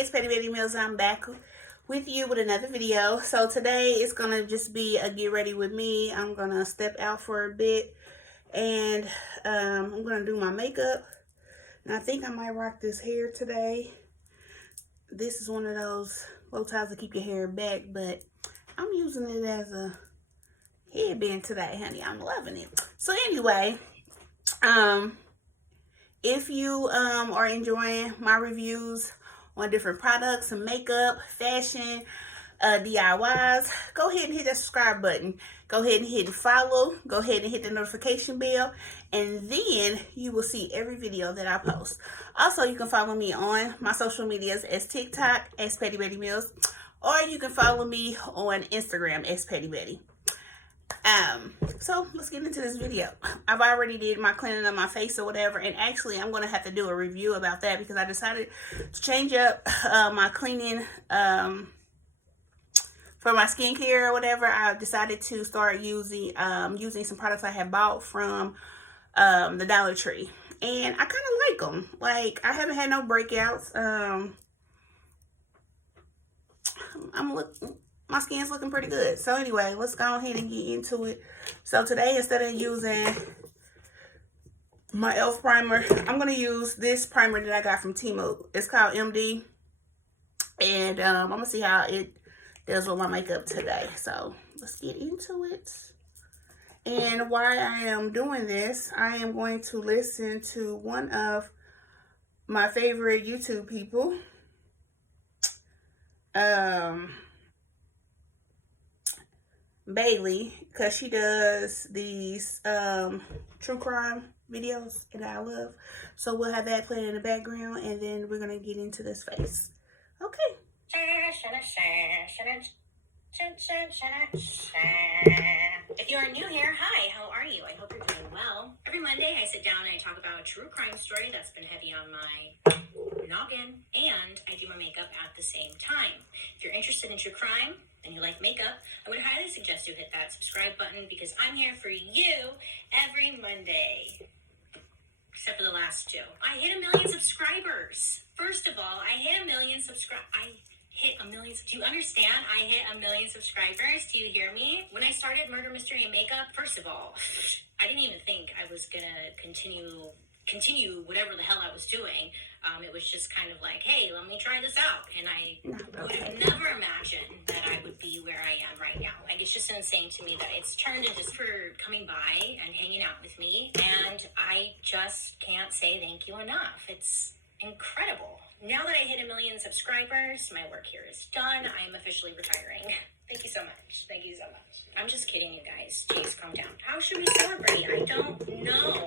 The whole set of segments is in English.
it's Petty Betty Mills. I'm back with you with another video. So today it's gonna just be a get ready with me. I'm gonna step out for a bit and I'm gonna do my makeup. And I think I might rock this hair today. This is one of those bow ties to keep your hair back, but I'm using it as a headband today, honey. I'm loving it. So anyway, if you are enjoying my reviews on different products and makeup, fashion, DIYs, go ahead and hit that subscribe button. Go ahead and hit follow. Go ahead and hit the notification bell. And then you will see every video that I post. Also, you can follow me on my social medias as TikTok, as Petty Betty Mills. Or you can follow me on Instagram as Petty Betty. So let's get into this video. I've already did my cleaning of my face or whatever, and actually I'm going to have to do a review about that because I decided to change up my cleaning for my skincare or whatever. I decided to start using some products I had bought from the Dollar Tree, and I kind of like them. Like, I haven't had no breakouts. My skin's looking pretty good. So anyway, let's go ahead and get into it. So today, instead of using my e.l.f. primer, I'm going to use this primer that I got from Temu. It's called MD. And I'm going to see how it does with my makeup today. So let's get into it. And while I am doing this, I am going to listen to one of my favorite YouTube people. Bailey, because she does these true crime videos and I love. So we'll have that playing in the background, and then we're gonna get into this face. Okay. If you are new here, hi, how are you? I hope you're doing well. Every Monday I sit down and I talk about a true crime story that's been heavy on my noggin, and I do my makeup at the same time. If you're interested in true crime and you like makeup, I would highly suggest you hit that subscribe button because I'm here for you every Monday. Except for the last two. I hit 1 million subscribers. First of all, I hit 1 million subscribers. Do you understand? I hit 1 million subscribers. Do you hear me? When I started Murder, Mystery, and Makeup, first of all, I didn't even think I was gonna continue whatever the hell I was doing. It was just kind of like, hey, let me try this out. And I would have never imagined that I would be where I am right now. Like, it's just insane to me that it's turned into for coming by and hanging out with me. And I just can't say thank you enough. It's incredible. Now that I hit 1 million subscribers, my work here is done. I am officially retiring. Thank you so much. Thank you so much. I'm just kidding, you guys. Jeez, calm down. How should we celebrate? I don't know.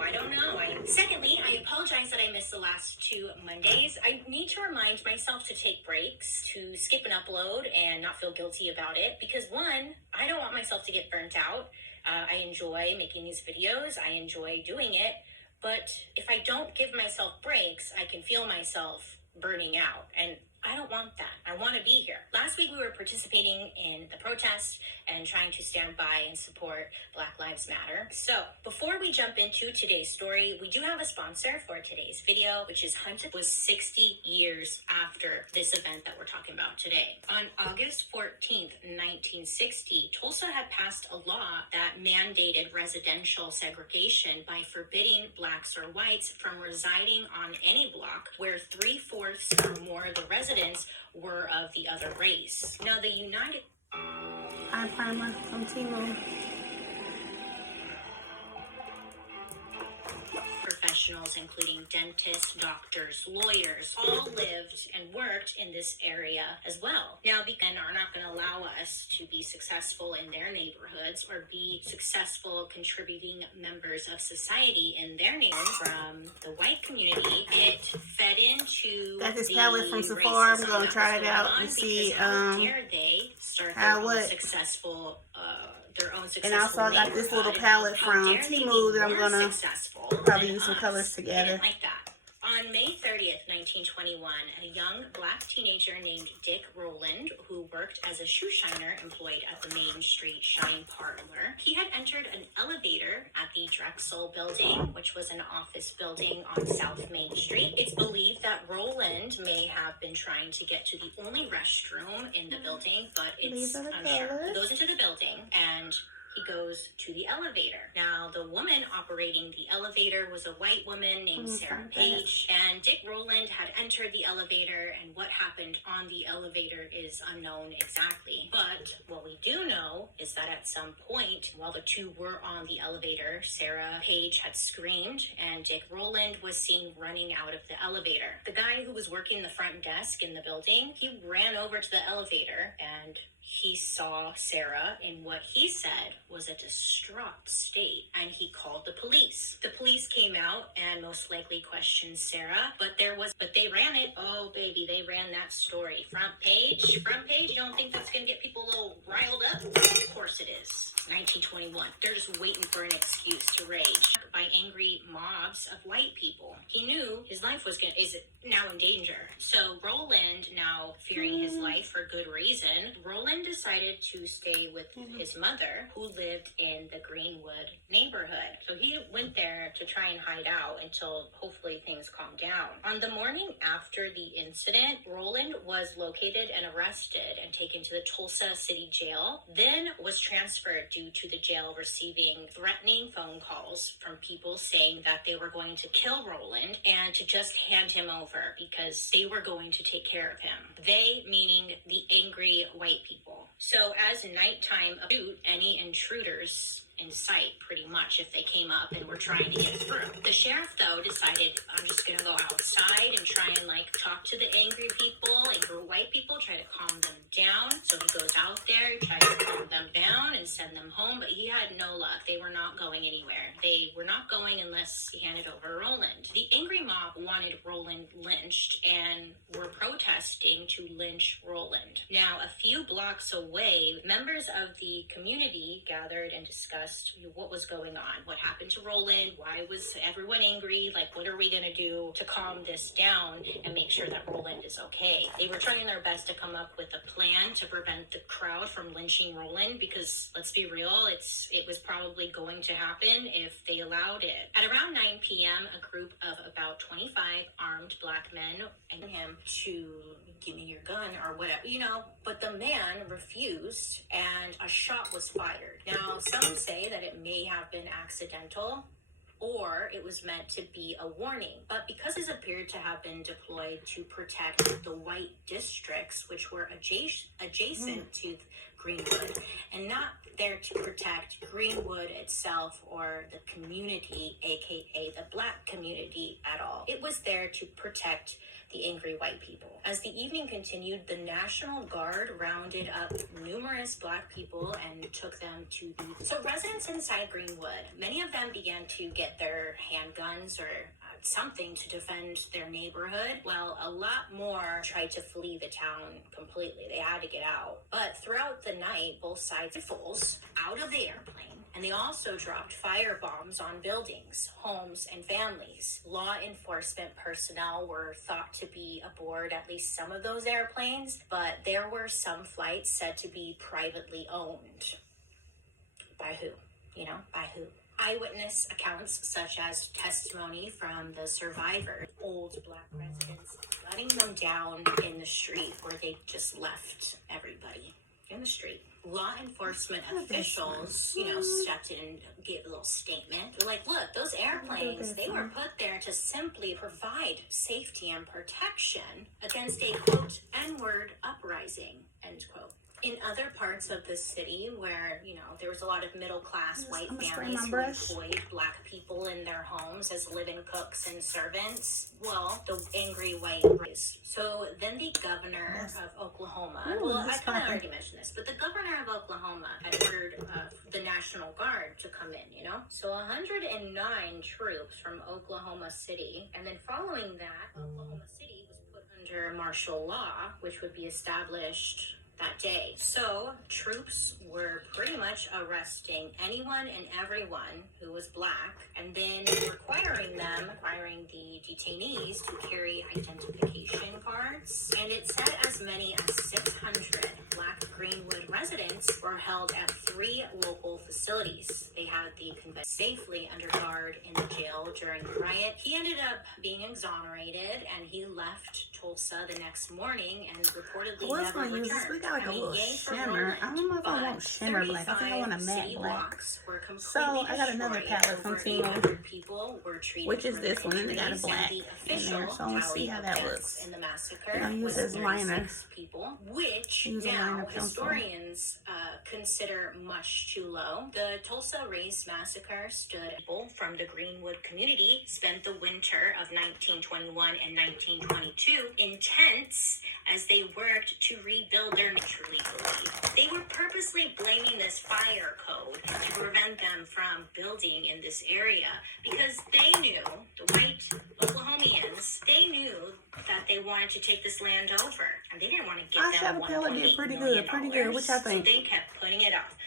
Secondly, I apologize that I missed the last 2 Mondays. I need to remind myself to take breaks, to skip an upload and not feel guilty about it. Because one, I don't want myself to get burnt out. I enjoy making these videos. I enjoy doing it. But if I don't give myself breaks, I can feel myself burning out, and I don't want that. I want to be here. Last week we were participating in the protest and trying to stand by and support Black Lives Matter. So before we jump into today's story, we do have a sponsor for today's video, which is Hunted. Was 60 years after this event that we're talking about today. On August 14th, 1960, Tulsa had passed a law that mandated residential segregation by forbidding blacks or whites from residing on any block where 3/4 or more of the residents were of the other race. Now, the United Eye primer from Temu. professionals, including dentists, doctors, lawyers, all lived and worked in this area as well. Now, men are not going to allow us to be successful in their neighborhoods or be successful contributing members of society in their neighborhoods. From the white community, it fed into got this palette from Sephora. I'm going to try it out and see how they start their own successful and also I got this little palette from Temu that I'm gonna probably use some colors together. Like that. On May 30th, 1921, a young black teenager named Dick Rowland, who worked as a shoe shiner employed at the Main Street Shine Parlor, he had entered an elevator at the Drexel Building, which was an office building on South Main Street. It's believed that Rowland may have been trying to get to the only restroom in the building, but it's unsure. He goes into the building and he goes to the elevator. Now, the woman operating the elevator was a white woman named Sarah Page, and Dick Rowland had entered the elevator, and what happened on the elevator is unknown exactly. But what we do know is that at some point, while the two were on the elevator, Sarah Page had screamed, and Dick Rowland was seen running out of the elevator. The guy who was working the front desk in the building, he ran over to the elevator, and he saw Sarah in what he said was a distraught state, and he called the police. The police came out and most likely questioned Sarah, but they ran it. Oh, baby, they ran that story. Front page, you don't think that's going to get people a little riled up? Of course it is. 1921. They're just waiting for an excuse to rage by angry mobs of white people. He knew his life is now in danger. So Rowland, now fearing his life for good reason, Rowland decided to stay with his mother, who lived in the Greenwood neighborhood. So he went there to try and hide out until hopefully things calmed down. On the morning after the incident, Rowland was located and arrested and taken to the Tulsa City Jail, then was transferred due to the jail receiving threatening phone calls from people saying that they were going to kill Rowland and to just hand him over because they were going to take care of him. They, meaning the angry white people. So as nighttime shoot any intruders in sight, pretty much, if they came up and were trying to get through. The sheriff, though, decided, I'm just going to go outside and try and, talk to the angry white people, try to calm them down. So he goes out there, tries to calm them down and send them home, but he had no luck. They were not going anywhere. They were not going unless he handed over Rowland. The angry mob wanted Rowland lynched and were protesting to lynch Rowland. Now, a few blocks away, members of the community gathered and discussed what was going on. What happened to Rowland? Why was everyone angry? What are we going to do to calm this down and make sure that Rowland is okay? They were trying their best to come up with a plan to prevent the crowd from lynching Rowland because, let's be real, it was probably going to happen if they allowed it. At around 9 p.m., a group of about 25 armed black men and him to give me your gun or whatever, but the man refused and a shot was fired. Now, some say that it may have been accidental or it was meant to be a warning. But because it appeared to have been deployed to protect the white districts, which were adjacent to Greenwood, and not there to protect Greenwood itself or the community, aka the black community at all. It was there to protect the angry white people. As the evening continued, the National Guard rounded up numerous black people and took them to So residents inside Greenwood, many of them began to get their handguns or something to defend their neighborhood, while a lot more tried to flee the town completely. They had to get out. But throughout the night, both sides rifles out of the airplane, and they also dropped fire bombs on buildings, homes, and families. Law enforcement personnel were thought to be aboard at least some of those airplanes, but there were some flights said to be privately owned. By who? By who? Eyewitness accounts, such as testimony from the survivor, old black residents, letting them down in the street where they just left everybody in the street. Law enforcement officials, stepped in and gave a little statement. They're like, look, those airplanes, they were put there to simply provide safety and protection against a, quote, N-word uprising, end quote. In other parts of the city where, there was a lot of middle-class white families who employed black people in their homes as live-in cooks and servants, the angry white race. So then the governor of Oklahoma, I kind of already mentioned this, but the governor of Oklahoma had ordered the National Guard to come in, So 109 troops from Oklahoma City, and then following that, Oklahoma City was put under martial law, which would be established that day. So troops were pretty much arresting anyone and everyone who was black, and then requiring the detainees to carry identification cards. And it said as many as 600 black Greenwood residents were held at 3 local facilities. They had the convict safely under guard in the jail during the riot. He ended up being exonerated, and he left Tulsa the next morning and reportedly never returned. We got like a little shimmer. I don't know if I want shimmer black. I think I want a matte black. So I got another palette from Temu, which is this one, and it got a black in there. So let's see how that looks. I'm gonna use this liner. Which now historians consider much too low. The Tulsa Race Massacre stood from the Greenwood community spent the winter of 1921 and 1922 in tents as they worked to rebuild their nature legally. They were purposely blaming this fire code to prevent them from building in this area because they knew, the white Oklahomians, they knew that they wanted to take this land over, and they didn't want to give them $1.8 million. Pretty good. What y'all think? So they kept putting it off,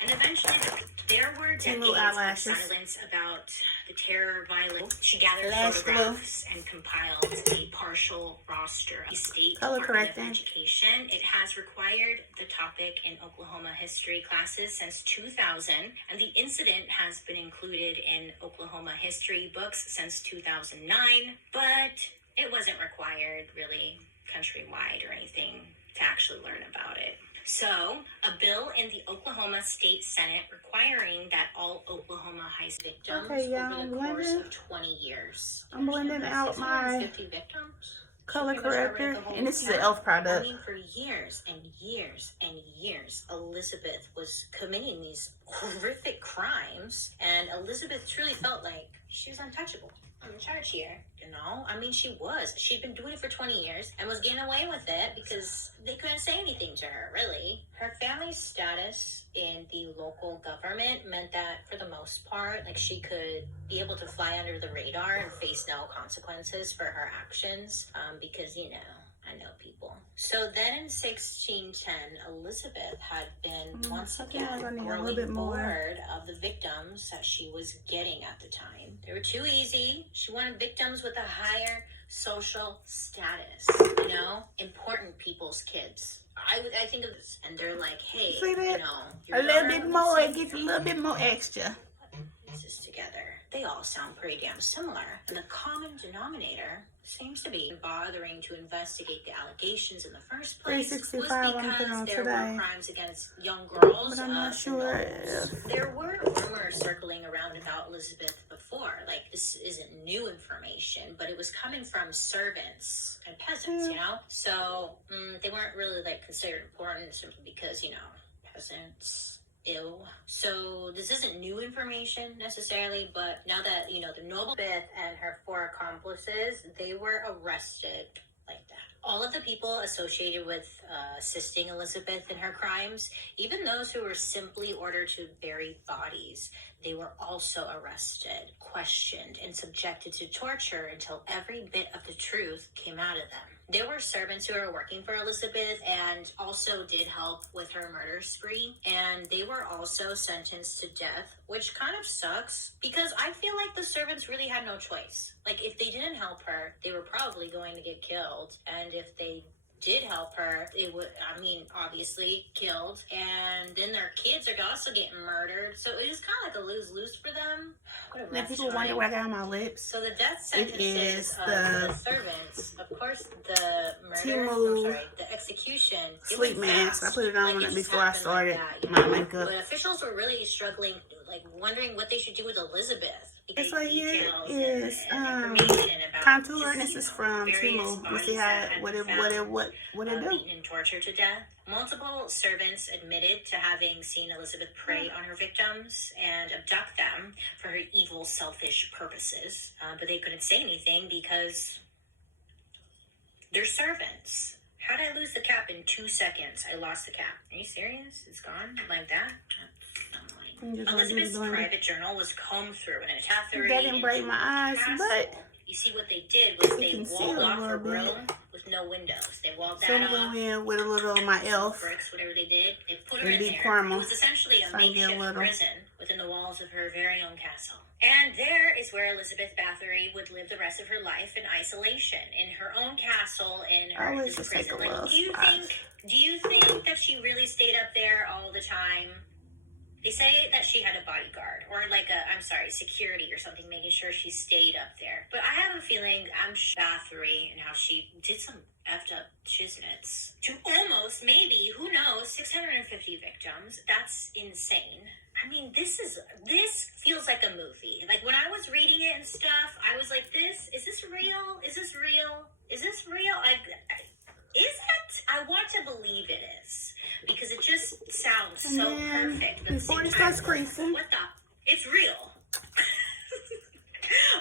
and eventually there were decades of silence about the terror violence. She gathered photographs and compiled a partial roster of state Department of Education. It has required the topic in Oklahoma history classes since 2000, and the incident has been included in Oklahoma history books since 2009, but it wasn't required really countrywide or anything to actually learn about it. So, a bill in the Oklahoma State Senate requiring that all Oklahoma high school victims over the course of 20 years. I'm blending out my 50 victims. Color corrector, and this is an e.l.f. product. I mean, for years and years and years, Elizabeth was committing these horrific crimes, and Elizabeth truly felt like she was untouchable. I'm in charge here, you know? I mean, she was. She'd been doing it for 20 years and was getting away with it because they couldn't say anything to her, really. Her family's status in the local government meant that, for the most part, like, she could be able to fly under the radar and face no consequences for her actions because, you know, I know people. So then in 1610, Elizabeth had been once again growing bored of the victims that she was getting at the time. They were too easy. She wanted victims with a higher social status, you know, important people's kids. I think of this, and they're like, hey, you know, a little bit more, it gets a little bit more extra. Pieces together. They all sound pretty damn similar, and the common denominator seems to be bothering to investigate the allegations in the first place was because there were crimes against young girls. But I'm not sure. There were rumors circling around about Elizabeth before. Like, this isn't new information, but it was coming from servants and peasants, you know? So they weren't really, like, considered important simply because, you know, peasants. Ew. So this isn't new information necessarily, but now that, you know, the noble Beth and her 4 accomplices, they were arrested like that. All of the people associated with assisting Elizabeth in her crimes, even those who were simply ordered to bury bodies, they were also arrested, questioned, and subjected to torture until every bit of the truth came out of them. There were servants who were working for Elizabeth and also did help with her murder spree, and they were also sentenced to death, which kind of sucks because I feel like the servants really had no choice. Like, if they didn't help her, they were probably going to get killed, and if they did help her, they would, I mean, obviously killed, and then their kids are also getting murdered, so it was kind of like a lose-lose for them. Now people wonder why I got on my lips. So the death sentences of the servants, of course, the murder, the execution. Sleep mask. I put it on before I started my makeup. But officials were really struggling, like wondering what they should do with Elizabeth. This right here is contour, and this is from Temu. Let's see how what it do. Beaten and tortured to death. Multiple servants admitted to having seen Elizabeth prey on her victims and abduct them for her evil, selfish purposes, but they couldn't say anything because they're servants. How did I lose the cap in 2 seconds? I lost the cap. Are you serious? It's gone like that? Elizabeth's private journal was combed through in a Catherine. That didn't break my eyes, but you see what they did was they walled off her room with no no windows. They walled So I'm that gonna off. go in with a little of my elf. Bricks, whatever they did, they put her And in deep there. caramel. It was essentially a So I can get a makeshift little. prison within the walls of her very own castle. And there is where Elizabeth Bathory would live the rest of her life in isolation, in her own castle, in her Always this just take prison. a little Like, do you think that she really stayed up there all the time? They say that she had a bodyguard, or like security or something, making sure she stayed up there. But I have a feeling Bathory and how she did some effed up shiznits to almost, maybe, who knows, 650 victims. That's insane. I mean, this feels like a movie. Like, when I was reading it and stuff, I was like, is this real? Is this real? Is this real? Is it? I want to believe it is. Because it just sounds so perfect. But before it starts creasing. What the? It's real.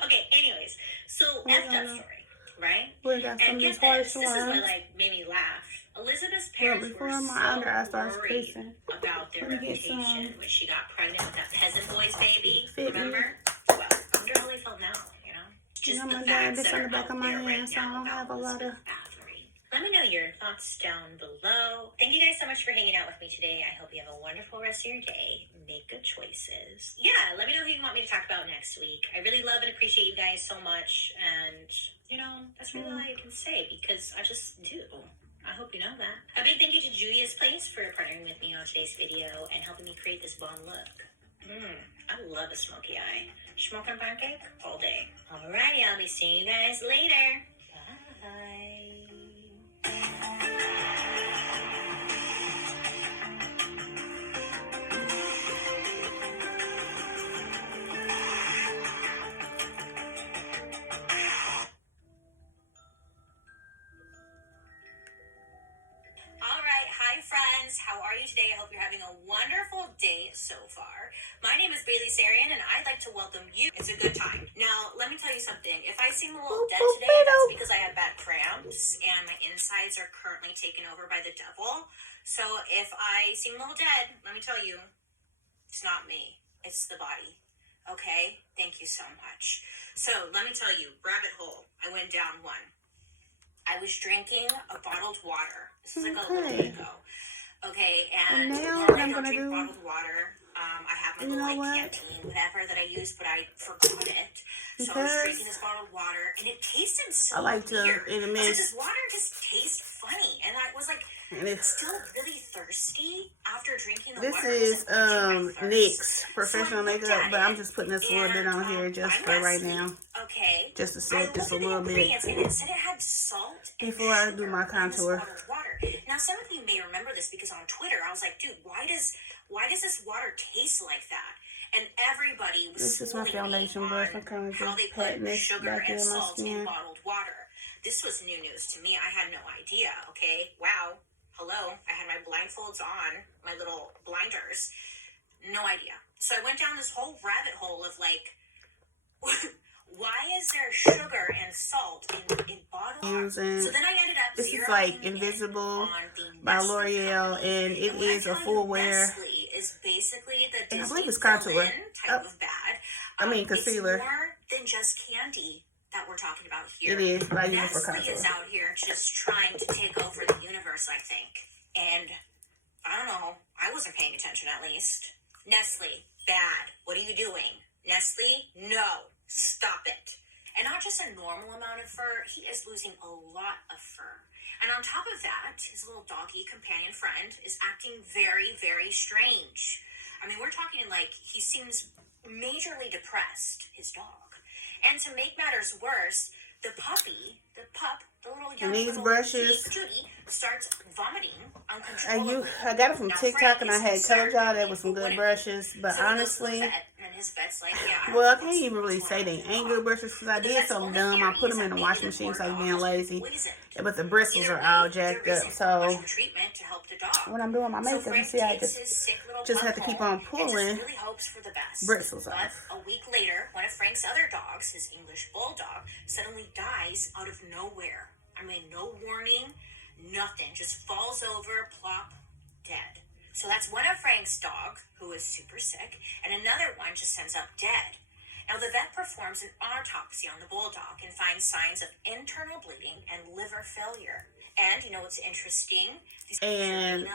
Okay, anyways. So, effed up story, right? We got some And of get these harsh this is what, ones. like, made me laugh. Elizabeth's parents Before were my under eye so starts worried creasing. about their Let me get some. reputation when she got pregnant with that peasant boy's baby. Fit me. Remember? Well, I wonder how they felt now, you know? Just I'm the gonna facts this that on are the back out of my there right hand, so I now don't about have a lot of. Elizabeth Bathory. Let me know your thoughts down below. Thank you guys so much for hanging out with me today. I hope you have a wonderful rest of your day. Make good choices. Yeah, let me know who you want me to talk about next week. I really love and appreciate you guys so much. And, you know, that's really all I can say because I just do. I hope you know that. A big thank you to Julia's Place for partnering with me on today's video and helping me create this bomb look. I love a smoky eye. Smoking pancake all day. Alrighty, I'll be seeing you guys later. Bye. Alright, hi friends. How are you today? I hope you're having a wonderful day so far. My name is Bailey Sarian and I'd like to welcome you. It's a good time. Now, let me tell you something. If I seem a little dead today, that's because I have bad cramps and my insides are currently taken over by the devil. So if I seem a little dead, let me tell you, it's not me. It's the body. Okay? Thank you so much. So let me tell you, rabbit hole. I went down one. I was drinking a bottled water. This was like a little bit ago. Okay, and now normally what I'm I don't gonna drink do, bottled water. I have my you little know what? canteen, whatever that I use, but I forgot it. So I was drinking this bottled water, and it tasted so I like to weird. in a I was like, mix. this water just tastes funny, and I was like, And it's still really thirsty after drinking the this water. is NYX professional So I looked makeup, at but I'm it, just putting this a little bit on here just I'm for right Nestle, now, okay. just to I set looked just at a the little bit ingredients and it said it had salt and before I do sugar my in this contour. bottled water. Now, some of you may remember this because on Twitter, I was like, dude, why does this water taste like that? And everybody was This is my schooling me foundation brush. I'm on kind of how they just put patting this sugar back and in my salt in skin. bottled water. This was new news to me. I had no idea, okay? Wow. Hello. I had my blindfolds on, my little blinders. No idea. So I went down this whole rabbit hole of like, why is there sugar and salt in bottled water? So then I ended up this is like Invisible by L'Oreal, and it is a full wear. Nestle is basically the And I Disney believe it's contour. type of bad. Concealer. It's more than just candy that we're talking about here. It is, but I use it for Nestle contour. is out here just trying to take over the universe, I think. And I don't know. I wasn't paying attention, at least. Nestle, bad. What are you doing? Nestle, no. Stop it. And not just a normal amount of fur. He is losing a lot of fur. And on top of that, his little doggy companion friend is acting very, very strange. I mean, we're talking like he seems majorly depressed, his dog. And to make matters worse, the little young these brushes, Judy starts vomiting uncontrollably. I got it from TikTok, and I had told y'all that was some good brushes, but So honestly, and his vet's like, yeah, well, I can't even really say they ain't good brushes because I did something dumb. I put them in the washing machine so I was being lazy, but the bristles are all jacked up. So when I'm doing my makeup, you see, I just have to keep on pulling bristles off. A week later, one of Frank's other dogs, his English bulldog, suddenly dies out of nowhere. I mean, no warning, nothing. Just falls over, plop, dead. So that's one of Frank's dog, who is super sick, and another one just ends up dead. Now, the vet performs an autopsy on the bulldog and finds signs of internal bleeding and liver failure. And you know what's interesting? And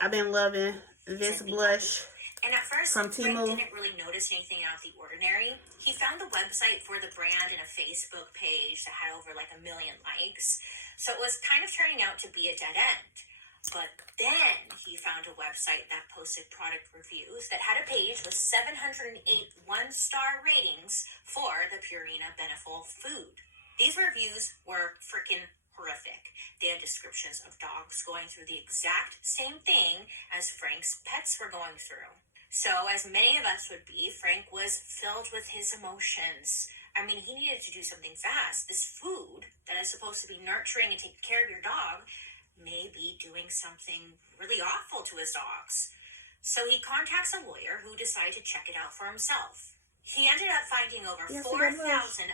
I've been loving this blush and at first, from Frank Temu. didn't really notice anything out of the ordinary. He found the website for the brand and a Facebook page that had over like 1 million likes. So it was kind of turning out to be a dead end. But then he found a website that posted product reviews that had a page with 708 one-star ratings for the Purina Beneful food. These reviews were freaking horrific. They had descriptions of dogs going through the exact same thing as Frank's pets were going through. So, as many of us would be, Frank was filled with his emotions. I mean, he needed to do something fast. This food that is supposed to be nurturing and taking care of your dog may be doing something really awful to his dogs. So he contacts a lawyer who decided to check it out for himself. He ended up finding over 4,000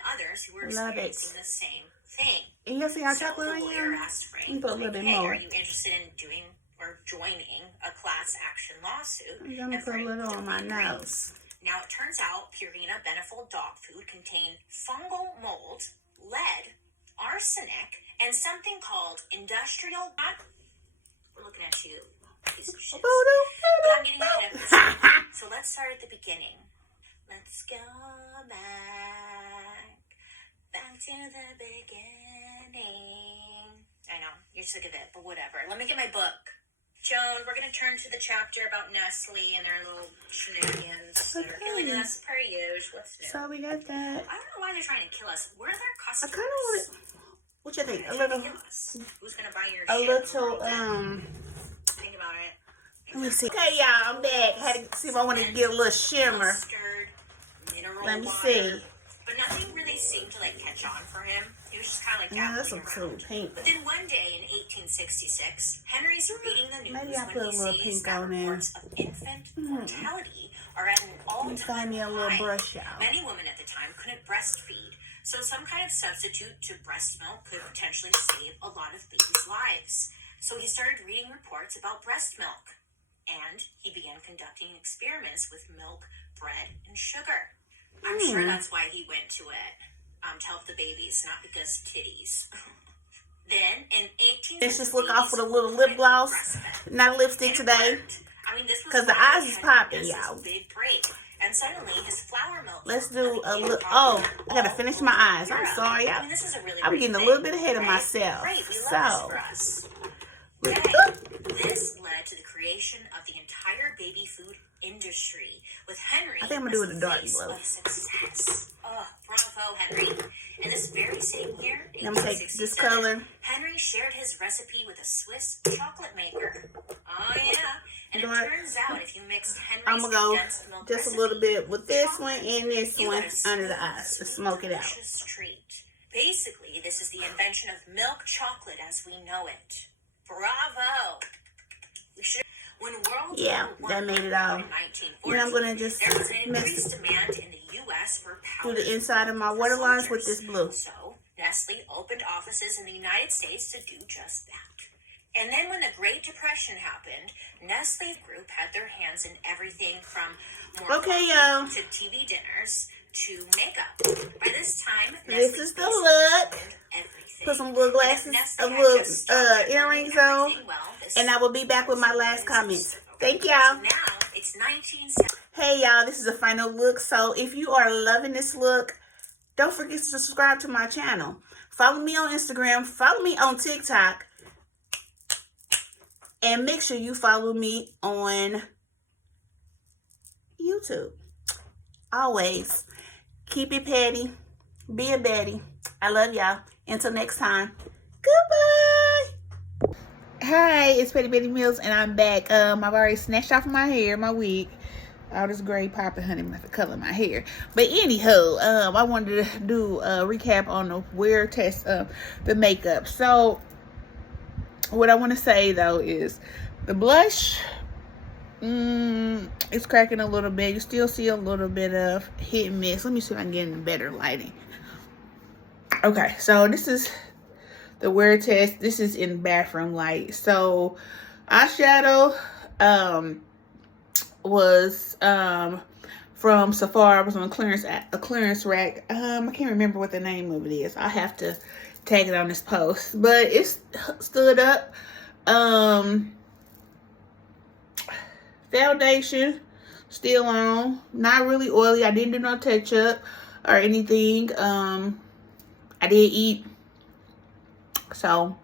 others who were experiencing the same thing. And you see how chocolate the lawyer asked Frank, put a little bit more. Are you interested in doing or joining a class action lawsuit? I'm gonna put a little on my nose. Now, it turns out Purina Beneful dog food contained fungal mold, lead, arsenic, and something called industrial... We're looking at you, piece of shit. But I'm getting ahead of myself. So let's start at the beginning. Let's go back to the beginning. I know, you're sick of it, but whatever. Let me get my book. Joan, we're going to turn to the chapter about Nestle and their little shenanigans. Okay. They're killing us per usual. What's new? So we got that. I don't know why they're trying to kill us. Where are their I customers? kind of want it. What you think? A little. Who's going to buy your A shit? little. Think about it. Let me see. Okay, y'all, I'm back. Had to see if I want to get a little shimmer. Mustard, mineral Let me water. see. But nothing really seemed to like catch on for him. He was just kind of like Yeah, that's some dabbling cool around. pink. But then one day in 1866, Henry's reading the news Maybe I when put a he little sees pink that on there. reports of infant mortality are at an Let me find all-time me a little high. brush, y'all. Many women at the time couldn't breastfeed, so some kind of substitute to breast milk could potentially save a lot of babies' lives. So he started reading reports about breast milk, and he began conducting experiments with milk, bread, and sugar. I'm sure that's why he went to it, to help the babies, not because titties. Then in 1860s, Let's just look off with a little lip gloss, not lipstick today, because the eyes is popping, y'all. Big break. And suddenly his flour milk. Let's do a little. Oh, I gotta finish my eyes. I'm sorry, y'all. This is a really I'm getting a little bit ahead of myself. Great, we So, love this for us. This led to the creation of the entire baby food industry, with Henry I think I'm gonna do it as a the dark face blue. of success. Oh, bravo, Henry. In this very same year, I'm gonna take this 1867, color. Henry shared his recipe with a Swiss chocolate maker. Oh, yeah. And it Dark. turns out if you mixed Henry's I'm gonna go condensed milk just a recipe little bit with this chocolate, one and this you one got a under the smooth, eyes to smoke it out. delicious treat. Basically, this is the invention of milk chocolate as we know it. Bravo! We should. When World Yeah, War that I made it all. in 1940, Then I'm gonna just there was an mix increased demand in the U.S. for through powder the inside of my for waterlines with soldiers. this blue. So Nestle opened offices in the United States to do just that. And then when the Great Depression happened, Nestle Group had their hands in everything from more Okay, coffee y'all. to TV dinners to makeup. By this time, This Nestle is the basically look. owned everything. Put some little glasses, And if Nestle a had little just stopped earrings owning on, everything, well, this and I will be back with my last comments. Thank so y'all. now it's 1970. Hey y'all, this is the final look. So if you are loving this look, don't forget to subscribe to my channel. Follow me on Instagram, follow me on TikTok, and make sure you follow me on YouTube. Always keep it petty, be a Betty. I love y'all. Until next time, goodbye. Hi, it's Petty Betty Mills, and I'm back. I've already snatched off my hair, my wig. All this gray popping, honey, I'm about to color my hair. But anywho, I wanted to do a recap on the wear test of the makeup. So, what I want to say, though, is the blush, it's cracking a little bit. You still see a little bit of hit and miss. Let me see if I can get in better lighting. Okay, so this is the wear test. This is in bathroom light. So eyeshadow was from from Sephora. I was on a clearance rack. I can't remember what the name of it is. I have to tag it on this post, but it's stood up. Foundation still on, not really oily. I didn't do no touch up or anything. I did eat, so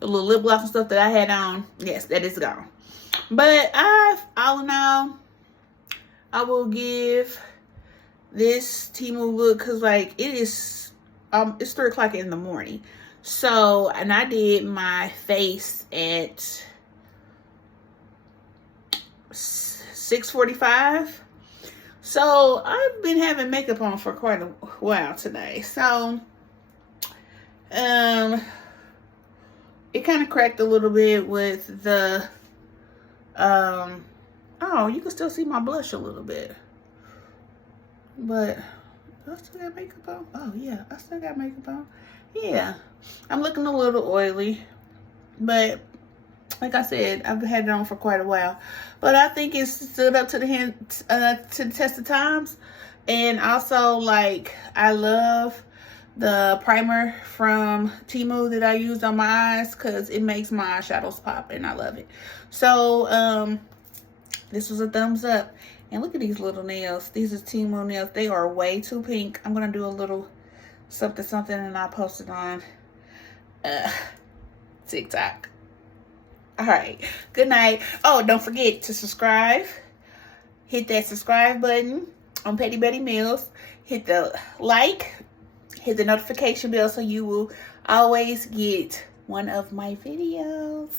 the little lip gloss and stuff that I had on, yes, that is gone. But all in all, I will give this Temu look, because like it is it's 3 o'clock in the morning. So, and I did my face at 6:45. So I've been having makeup on for quite a while today. So it kind of cracked a little bit with the oh, you can still see my blush a little bit. But do I still got makeup on? Oh yeah, I still got makeup on. Yeah, I'm looking a little oily, but like I said, I've had it on for quite a while. But I think it's stood up to the test of times. And also, like, I love the primer from Temu that I used on my eyes, because it makes my eyeshadows pop, and I love it. So this was a thumbs up. And look at these little nails. These are Temu nails. They are way too pink. I'm gonna do a little something and I'll post it on TikTok. All right, good night. Oh, don't forget to subscribe. Hit that subscribe button on Petty Betty Mills. Hit the like, hit the notification bell, so you will always get one of my videos.